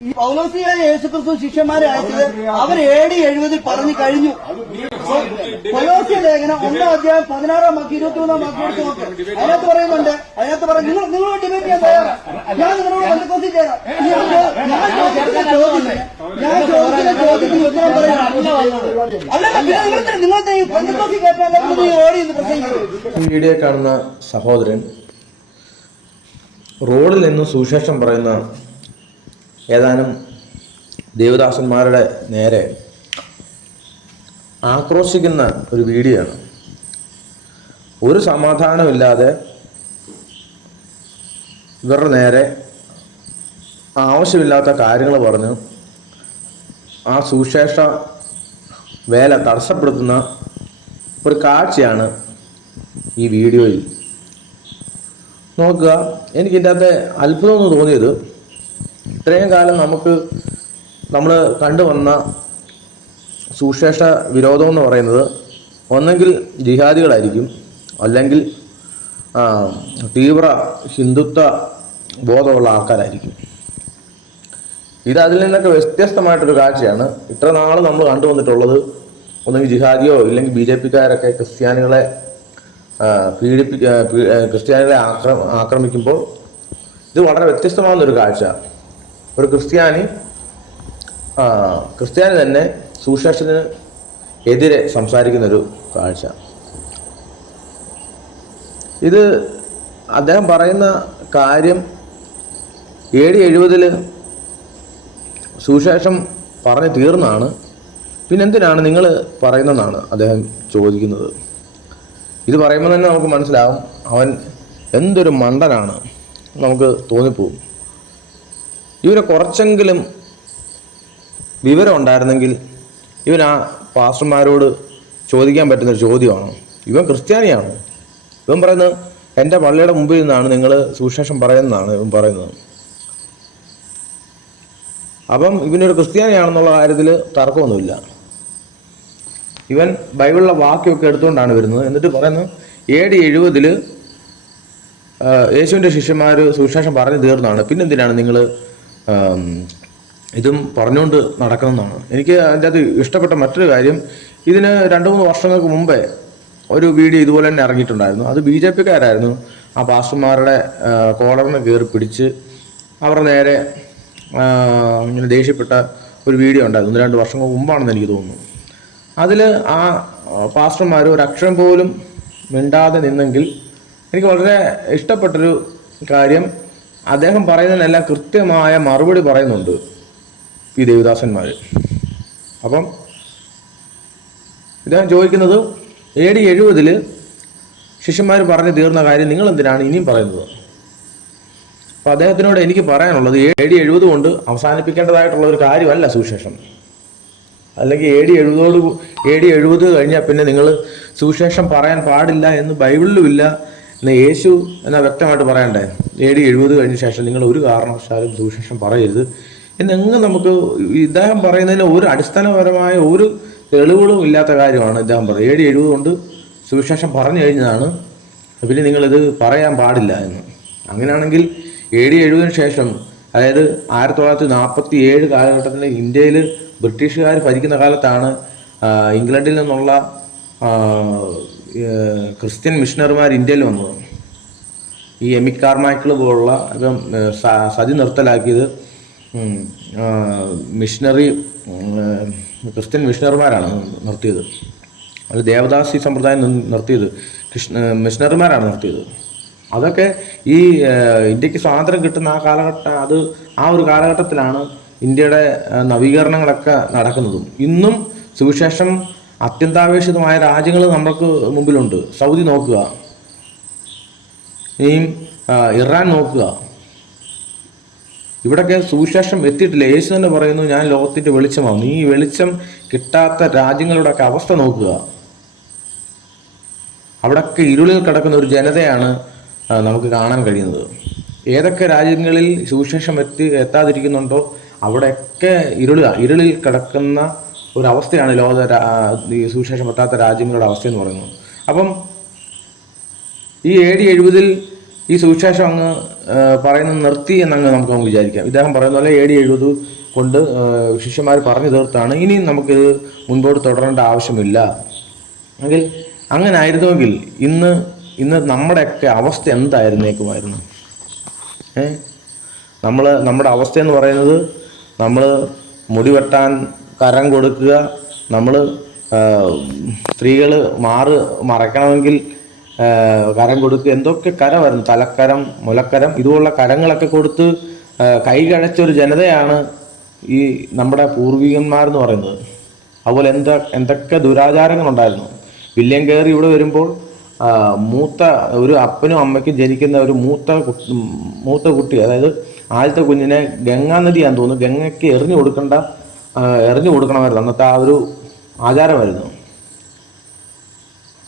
ഈ പൗലോസിയായ യേശുക്രിസ്തു ശിഷ്യന്മാരെ അയച്ചത് അവർ ഡി എഴുപതിൽ പറഞ്ഞു കഴിഞ്ഞു. കൊലോസ്യ ലേഖനം ഒന്നാം അധ്യായം പതിനാറാം വാക്യം ഇരുപത്തി മൂന്നാം വാക്യം എടുത്ത് നോക്ക്. അതിനകത്ത് പറയുന്നുണ്ട് അതിനകത്ത് പറയും നിങ്ങൾ നിങ്ങളോട് ഡിബേറ്റ് ചെയ്യാൻ തയ്യാറാണ് ഞാൻ നിങ്ങളോട് പൗലോസി ചേരാം. ഞാൻ ചോദിക്കുന്ന ചോദ്യത്തിന് ഞാൻ ചോദിക്കുന്ന ചോദ്യത്തിന് ഉത്തരം പറയാനാണ് നിങ്ങൾ ഈ കേട്ടാൽ ഓടി എന്ന് പ്രസംഗിക്കും വീഡിയോ കാണുന്ന സഹോദരൻ റോഡിൽ നിന്ന് സുവിശേഷം പറയുന്ന ഏതാനും ദേവദാസന്മാരുടെ നേരെ ആക്രോശിക്കുന്ന ഒരു വീഡിയോ ആണ് ഒരു സമാധാനമില്ലാതെ ഇവരുടെ നേരെ ആവശ്യമില്ലാത്ത കാര്യങ്ങൾ പറഞ്ഞു ആ സുശേഷ വേല തടസ്സപ്പെടുത്തുന്ന ഒരു കാഴ്ചയാണ് ഈ വീഡിയോയിൽ. നോക്കുക എനിക്ക് ഇതിന്റെ അകത്തെ അത്ഭുതം തോന്നിയത് ഇത്രയും കാലം നമുക്ക് നമ്മൾ കണ്ടുവന്ന സുശേഷ വിരോധം എന്ന് പറയുന്നത് ഒന്നെങ്കിൽ ജിഹാദികളായിരിക്കും അല്ലെങ്കിൽ തീവ്ര ഹിന്ദുത്വ ബോധമുള്ള ആൾക്കാരായിരിക്കും. ഇത് അതിൽ നിന്നൊക്കെ വ്യത്യസ്തമായിട്ടൊരു കാഴ്ചയാണ്. ഇത്ര നാൾ നമ്മൾ കണ്ടുവന്നിട്ടുള്ളത് ഒന്നെങ്കിൽ ജിഹാദിയോ ഇല്ലെങ്കിൽ ബി ജെ പിക്കാരൊക്കെ ക്രിസ്ത്യാനികളെ പീഡിപ്പിക്ക ക്രിസ്ത്യാനികളെ ആക്ര ആക്രമിക്കുമ്പോൾ ഇത് വളരെ വ്യത്യസ്തമാകുന്നൊരു കാഴ്ച. ഒരു ക്രിസ്ത്യാനി ക്രിസ്ത്യാനി തന്നെ സുശേഷത്തിന് എതിരെ സംസാരിക്കുന്ന ഒരു കാഴ്ച. ഇത് അദ്ദേഹം പറയുന്ന കാര്യം എ ഡി എഴുപതിൽ സുശേഷം പറഞ്ഞു തീർന്നാണ്. പിന്നെന്തിനാണ് നിങ്ങൾ പറയുന്നതെന്നാണ് അദ്ദേഹം ചോദിക്കുന്നത്. ഇത് പറയുമ്പോൾ തന്നെ നമുക്ക് മനസ്സിലാവും അവൻ എന്തൊരു മണ്ടനാണ്. നമുക്ക് തോന്നിപ്പോവും. ഇവരെ കുറച്ചെങ്കിലും വിവരം ഉണ്ടായിരുന്നെങ്കിൽ ഇവൻ ആ പാസ്റ്റർമാരോട് ചോദിക്കാൻ പറ്റുന്നൊരു ചോദ്യമാണ്. ഇവൻ ക്രിസ്ത്യാനിയാണ്. ഇവൻ പറയുന്നത് എന്റെ പള്ളിയുടെ മുമ്പിൽ നിന്നാണ് നിങ്ങൾ സുവിശേഷം പറയുന്നതാണ് ഇവൻ പറയുന്നത്. അപ്പം ഇവനൊരു ക്രിസ്ത്യാനിയാണെന്നുള്ള കാര്യത്തിൽ തർക്കമൊന്നുമില്ല. ഇവൻ ബൈബിളിലെ വാക്യമൊക്കെ എടുത്തുകൊണ്ടാണ് വരുന്നത്. എന്നിട്ട് പറയുന്നു ഏഴ് ഡി എഴുപതിൽ യേശുവിന്റെ ശിഷ്യന്മാർ സുവിശേഷം പറഞ്ഞു തീർന്നതാണ്. പിന്നെന്തിനാണ് നിങ്ങൾ ഇതും പറഞ്ഞുകൊണ്ട് നടക്കുന്നതാണ്. എനിക്ക് അതിന്റെ അത് ഇഷ്ടപ്പെട്ട മറ്റൊരു കാര്യം ഇതിന് രണ്ട് മൂന്ന് വർഷങ്ങൾക്ക് മുമ്പേ ഒരു വീഡിയോ ഇതുപോലെ തന്നെ ഇറങ്ങിയിട്ടുണ്ടായിരുന്നു. അത് ബി ജെ പിക്കാരായിരുന്നു. ആ പാസ്റ്റർമാരുടെ കോളറിന് കയറി പിടിച്ച് അവർ നേരെ ഇങ്ങനെ ദേഷ്യപ്പെട്ട ഒരു വീഡിയോ ഉണ്ടായിരുന്നു. രണ്ട് വർഷങ്ങൾക്ക് മുമ്പാണെന്ന് എനിക്ക് തോന്നുന്നു. അതിൽ ആ പാസ്റ്റർമാർ ഒരു അക്ഷരം പോലും മിണ്ടാതെ നിന്നെങ്കിൽ എനിക്ക് വളരെ ഇഷ്ടപ്പെട്ടൊരു കാര്യം അദ്ദേഹം പറയുന്നതിനെല്ലാം കൃത്യമായ മറുപടി പറയുന്നുണ്ട് ഈ ദേവദാസന്മാർ അപ്പം ഇദ്ദേഹം ചോദിക്കുന്നത് എ ഡി എഴുപതിൽ ശിഷ്യന്മാർ പറഞ്ഞു തീർന്ന കാര്യം നിങ്ങൾ എന്തിനാണ് ഇനിയും പറയുന്നത്? അപ്പോൾ അദ്ദേഹത്തിനോട് എനിക്ക് പറയാനുള്ളത് എ ഡി എഴുപത് കൊണ്ട് അവസാനിപ്പിക്കേണ്ടതായിട്ടുള്ള ഒരു കാര്യമല്ല സുവിശേഷം. അല്ലെങ്കിൽ എ ഡി എഴുപതോട് എ ഡി എഴുപത് കഴിഞ്ഞാൽ പിന്നെ നിങ്ങൾ സുവിശേഷം പറയാൻ പാടില്ല എന്ന് ബൈബിളിലും ഇല്ല എന്ന് യേശു എന്നാ വ്യക്തമായിട്ട് പറയണ്ടേ? ഡി എഴുപത് കഴിഞ്ഞ ശേഷം നിങ്ങൾ ഒരു കാരണവശാലും സുവിശേഷം പറയരുത്. എന്നെങ്ങ് നമുക്ക് ഇദ്ദേഹം പറയുന്നതിന് ഒരു അടിസ്ഥാനപരമായ ഒരു തെളിവുകളും ഇല്ലാത്ത കാര്യമാണ് ഇദ്ദേഹം പറയുന്നത്. ഏടി എഴുപത് കൊണ്ട് സുവിശേഷം പറഞ്ഞു കഴിഞ്ഞതാണ്. പിന്നെ നിങ്ങളിത് പറയാൻ പാടില്ല എന്ന്. അങ്ങനെയാണെങ്കിൽ ഏടി എഴുപതിന് ശേഷം അതായത് ആയിരത്തി തൊള്ളായിരത്തി നാൽപ്പത്തി ഏഴ് കാലഘട്ടത്തിൽ ഇന്ത്യയിൽ ബ്രിട്ടീഷുകാർ ഭരിക്കുന്ന കാലത്താണ് ഇംഗ്ലണ്ടിൽ നിന്നുള്ള ഏ, ക്രിസ്ത്യൻ മിഷണറിമാർ ഇന്ത്യയിൽ വന്നത്. ഈ എമി കാർമൈക്കിൾ പോലുള്ള ഇപ്പം സതി നിർത്തലാക്കിയത് മിഷണറി ക്രിസ്ത്യൻ മിഷണറിമാരാണ് നിർത്തിയത്. അത് ദേവദാസി സമ്പ്രദായം നിർ- നിർത്തിയത് കൃഷ്ണ മിഷണറിമാരാണ് നിർത്തിയത്. അതൊക്കെ ഈ ഇന്ത്യയ്ക്ക് സ്വാതന്ത്ര്യം കിട്ടുന്ന ആ കാലഘട്ടം അത് ആ ഒരു കാലഘട്ടത്തിലാണ് ഇന്ത്യയുടെ നവീകരണങ്ങളൊക്കെ നടക്കുന്നതും. ഇന്നും സുവിശേഷം അത്യന്താപേക്ഷിതമായ രാജ്യങ്ങൾ നമുക്ക് മുമ്പിലുണ്ട്. സൗദി നോക്കുക. ഇനിയും ഇറാൻ നോക്കുക. ഇവിടൊക്കെ സുവിശേഷം എത്തിയിട്ടില്ല. യേശു തന്നെ പറയുന്നു ഞാൻ ലോകത്തിന്റെ വെളിച്ചമാകുന്നു. ഈ വെളിച്ചം കിട്ടാത്ത രാജ്യങ്ങളുടെയൊക്കെ അവസ്ഥ നോക്കുക. അവിടൊക്കെ ഇരുളിൽ കിടക്കുന്ന ഒരു ജനതയാണ് നമുക്ക് കാണാൻ കഴിയുന്നത്. ഏതൊക്കെ രാജ്യങ്ങളിൽ സുവിശേഷം എത്തി എത്താതിരിക്കുന്നുണ്ടോ അവിടെയൊക്കെ ഇരുളുക ഇരുളിൽ കിടക്കുന്ന ഒരവസ്ഥയാണ് ലോക ഈ സുവിശേഷം എത്താത്ത രാജ്യങ്ങളുടെ അവസ്ഥ എന്ന് പറയുന്നത്. അപ്പം ഈ എ ഡി എഴുപതിൽ ഈ സുവിശേഷം അങ്ങ് പറയുന്നത് നിർത്തി എന്നങ്ങ് നമുക്ക് അങ്ങ് വിചാരിക്കാം. ഇദ്ദേഹം പറയുന്ന പോലെ എ ഡി എഴുപത് കൊണ്ട് ശിഷ്യന്മാർ പറഞ്ഞു തീർത്താണ്. ഇനിയും നമുക്ക് മുൻപോട്ട് തുടരേണ്ട ആവശ്യമില്ല. എങ്കിൽ അങ്ങനെ ആയിരുന്നുവെങ്കിൽ ഇന്ന് ഇന്ന് നമ്മുടെയൊക്കെ അവസ്ഥ എന്തായിരുന്നേക്കുമായിരുന്നു? ഏ? നമ്മൾ നമ്മുടെ അവസ്ഥ എന്ന് പറയുന്നത് നമ്മൾ മുടി വെട്ടാൻ കരം കൊടുക്കുക നമ്മൾ സ്ത്രീകൾ മാറ് മറയ്ക്കണമെങ്കിൽ ആ, കരം കൊടുക്കുക എന്തൊക്കെ കരമായിരുന്നു? തലക്കരം മുലക്കരം ഇതുപോലുള്ള കരങ്ങളൊക്കെ കൊടുത്ത് കൈകഴച്ചൊരു ജനതയാണ് ഈ നമ്മുടെ പൂർവികന്മാരെന്ന് പറയുന്നത്. അതുപോലെ എന്താ എന്തൊക്കെ ദുരാചാരങ്ങളുണ്ടായിരുന്നു? വില്യം കയറി ഇവിടെ വരുമ്പോൾ മൂത്ത ഒരു അപ്പനും അമ്മയ്ക്കും ജനിക്കുന്ന ഒരു മൂത്ത മൂത്ത കുട്ടി അതായത് ആദ്യത്തെ കുഞ്ഞിനെ ഗംഗാ നദിയാന്ന് തോന്നുന്നു. ഗംഗയ്ക്ക് എറിഞ്ഞു കൊടുക്കേണ്ട എറിഞ്ഞു കൊടുക്കണമായിരുന്നു. അന്നത്തെ ആ ഒരു ആചാരമായിരുന്നു.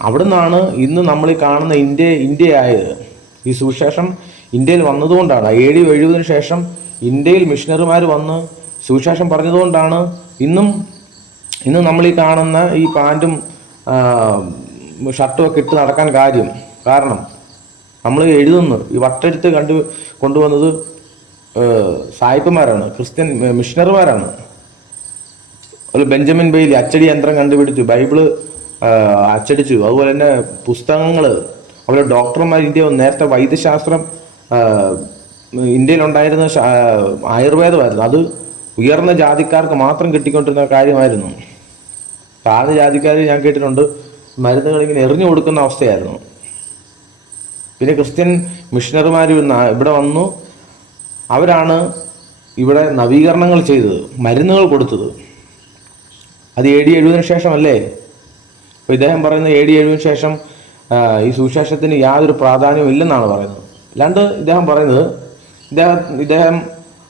അവിടുന്നാണ് ഇന്ന് നമ്മൾ കാണുന്ന ഇന്ത്യ ഇന്ത്യയായത്. ഈ സുവിശേഷം ഇന്ത്യയിൽ വന്നതുകൊണ്ടാണ്. എ ഡി ശേഷം ഇന്ത്യയിൽ മിഷണറിമാർ വന്ന് സുവിശേഷം പറഞ്ഞതുകൊണ്ടാണ് ഇന്നും ഇന്ന് നമ്മൾ ഈ കാണുന്ന ഈ പാന്റും ഷർട്ടും ഒക്കെ ഇട്ട് നടക്കാൻ കാര്യം. കാരണം നമ്മൾ എഴുതുന്നു. ഈ വട്ടെടുത്ത് കണ്ടു കൊണ്ടുവന്നത് സായിപ്പന്മാരാണ്. ക്രിസ്ത്യൻ മിഷണറിമാരാണ്. ബെഞ്ചമിൻ ബെയ്ലി അച്ചടി യന്ത്രം കണ്ടുപിടിച്ചു. ബൈബിൾ അച്ചടിച്ചു. അതുപോലെ തന്നെ പുസ്തകങ്ങൾ അതുപോലെ ഡോക്ടർമാർ ഇന്ത്യ നേരത്തെ വൈദ്യശാസ്ത്രം ഇന്ത്യയിലുണ്ടായിരുന്ന ആയുർവേദമായിരുന്നു. അത് ഉയർന്ന ജാതിക്കാർക്ക് മാത്രം കിട്ടിക്കൊണ്ടിരുന്ന കാര്യമായിരുന്നു. താഴ്ന്ന ജാതിക്കാർ ഞാൻ കേട്ടിട്ടുണ്ട് മരുന്നുകൾ ഇങ്ങനെ എറിഞ്ഞു കൊടുക്കുന്ന അവസ്ഥയായിരുന്നു. പിന്നെ ക്രിസ്ത്യൻ മിഷണറിമാർ ഇവിടെ വന്നു. അവരാണ് ഇവിടെ നവീകരണങ്ങൾ ചെയ്തത് മരുന്നുകൾ കൊടുത്തത്. അത് എ ഡി എഴുപതിനു ശേഷമല്ലേ? അപ്പോൾ ഇദ്ദേഹം പറയുന്ന എ ഡി എഴുപതിന് ശേഷം ഈ സുവിശേഷത്തിന് യാതൊരു പ്രാധാന്യവും ഇല്ലെന്നാണ് പറയുന്നത്. അല്ലാണ്ട് ഇദ്ദേഹം പറയുന്നത് ഇദ്ദേഹം ഇദ്ദേഹം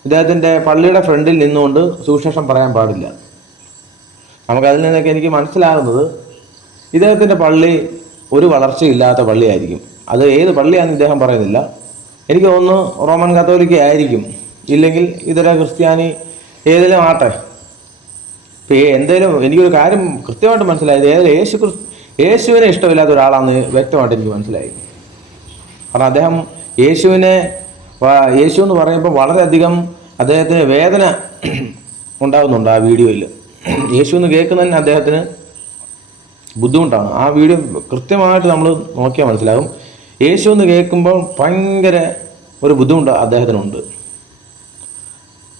ഇദ്ദേഹത്തിന്റെ പള്ളിയുടെ ഫ്രണ്ടിൽ നിന്നുകൊണ്ട് സുവിശേഷം പറയാൻ പാടില്ല. നമുക്കതിൽ നിന്നൊക്കെ എനിക്ക് മനസ്സിലാകുന്നത് ഇദ്ദേഹത്തിന്റെ പള്ളി ഒരു വളർച്ചയില്ലാത്ത പള്ളിയായിരിക്കും. അത് ഏത് പള്ളിയാണെന്ന് ഇദ്ദേഹം പറയുന്നില്ല. എനിക്ക് തോന്നുന്നു റോമൻ കത്തോലിക്ക ആയിരിക്കും. ഇല്ലെങ്കിൽ ഇതര ക്രിസ്ത്യാനി ഏതിലും ആട്ടെ എന്തേലും എനിക്കൊരു കാര്യം കൃത്യമായിട്ട് മനസ്സിലായത് ഏതായാലും യേശു യേശുവിനെ ഇഷ്ടമില്ലാത്ത ഒരാളാണെന്ന് വ്യക്തമായിട്ട് എനിക്ക് മനസ്സിലായി. കാരണം അദ്ദേഹം യേശുവിനെ യേശു എന്ന് പറയുമ്പോൾ വളരെയധികം അദ്ദേഹത്തിന് വേദന ഉണ്ടാകുന്നുണ്ട് ആ വീഡിയോയിൽ യേശു എന്ന് കേൾക്കുന്നതിന് അദ്ദേഹത്തിന് ബുദ്ധിമുട്ടാണ്. ആ വീഡിയോ കൃത്യമായിട്ട് നമ്മൾ നോക്കിയാൽ മനസ്സിലാകും. യേശു എന്ന് കേൾക്കുമ്പോൾ ഭയങ്കര ഒരു ബുദ്ധിമുട്ട് അദ്ദേഹത്തിനുണ്ട്.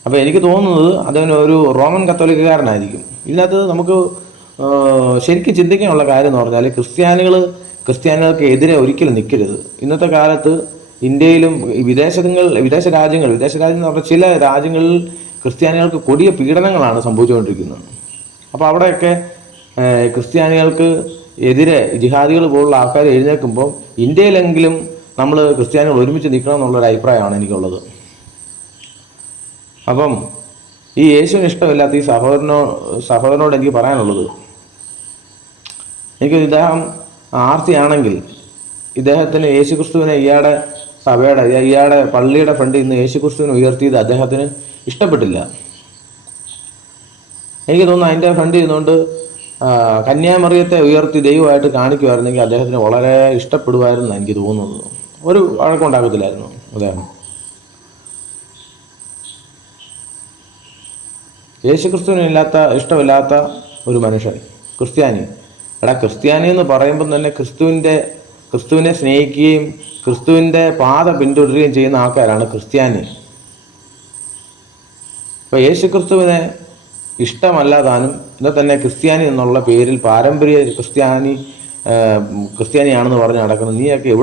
അപ്പോൾ എനിക്ക് തോന്നുന്നത് അദ്ദേഹം ഒരു റോമൻ കത്തോലിക്കാരനായിരിക്കും ഇതിനകത്ത് നമുക്ക് ശരിക്കും ചിന്തിക്കാനുള്ള കാര്യം എന്ന് പറഞ്ഞാൽ ക്രിസ്ത്യാനികൾ ക്രിസ്ത്യാനികൾക്ക് എതിരെ ഒരിക്കലും നിൽക്കരുത്. ഇന്നത്തെ കാലത്ത് ഇന്ത്യയിലും വിദേശങ്ങൾ വിദേശ രാജ്യങ്ങൾ വിദേശ രാജ്യം എന്ന് പറഞ്ഞാൽ ചില രാജ്യങ്ങളിൽ ക്രിസ്ത്യാനികൾക്ക് കൊടിയ പീഡനങ്ങളാണ് സംഭവിച്ചുകൊണ്ടിരിക്കുന്നത്. അപ്പോൾ അവിടെയൊക്കെ ക്രിസ്ത്യാനികൾക്ക് എതിരെ ജിഹാദികൾ പോലുള്ള ആൾക്കാർ എഴുന്നേൽക്കുമ്പോൾ ഇന്ത്യയിലെങ്കിലും നമ്മൾ ക്രിസ്ത്യാനികൾ ഒരുമിച്ച് നിൽക്കണം എന്നുള്ളൊരു അഭിപ്രായമാണ് എനിക്കുള്ളത്. അപ്പം ഈ യേശുവിന് ഇഷ്ടമില്ലാത്ത ഈ സഹോദരനോ സഹോദരനോട് എനിക്ക് പറയാനുള്ളത്. എനിക്ക് ഇദ്ദേഹം ആർത്തിയാണെങ്കിൽ ഇദ്ദേഹത്തിന് യേശുക്രിസ്തുവിനെ ഇയാളുടെ സഭയുടെ ഇയാളുടെ പള്ളിയുടെ ഫ്രണ്ടിൽ നിന്ന് യേശുക്രിസ്തുവിനെ ഉയർത്തിയത് അദ്ദേഹത്തിന് ഇഷ്ടപ്പെട്ടില്ല. എനിക്ക് തോന്നുന്നു അതിന്റെ ഫ്രണ്ട് ഇരുന്നുകൊണ്ട് കന്യാമറിയത്തെ ഉയർത്തി ദൈവമായിട്ട് കാണിക്കുമായിരുന്നെങ്കിൽ അദ്ദേഹത്തിന് വളരെ ഇഷ്ടപ്പെടുമായിരുന്നു എനിക്ക് തോന്നുന്നത് ഒരു വഴക്കമുണ്ടാകത്തില്ലായിരുന്നു അദ്ദേഹം. യേശുക്രിസ്തുവിന് ഇല്ലാത്ത ഇഷ്ടമില്ലാത്ത ഒരു മനുഷ്യൻ ക്രിസ്ത്യാനി. എടാ ക്രിസ്ത്യാനി എന്ന് പറയുമ്പോൾ തന്നെ ക്രിസ്തുവിന്റെ ക്രിസ്തുവിനെ സ്നേഹിക്കുകയും ക്രിസ്തുവിന്റെ പാത പിന്തുടരുകയും ചെയ്യുന്ന ആൾക്കാരാണ് ക്രിസ്ത്യാനി. ഇപ്പോൾ യേശുക്രിസ്തുവിനെ ഇഷ്ടമല്ല താനും എന്നാൽ തന്നെ ക്രിസ്ത്യാനി എന്നുള്ള പേരിൽ പാരമ്പര്യ ക്രിസ്ത്യാനി ക്രിസ്ത്യാനിയാണെന്ന് പറഞ്ഞ് നടക്കുന്നത് നീയൊക്കെ എവിടെ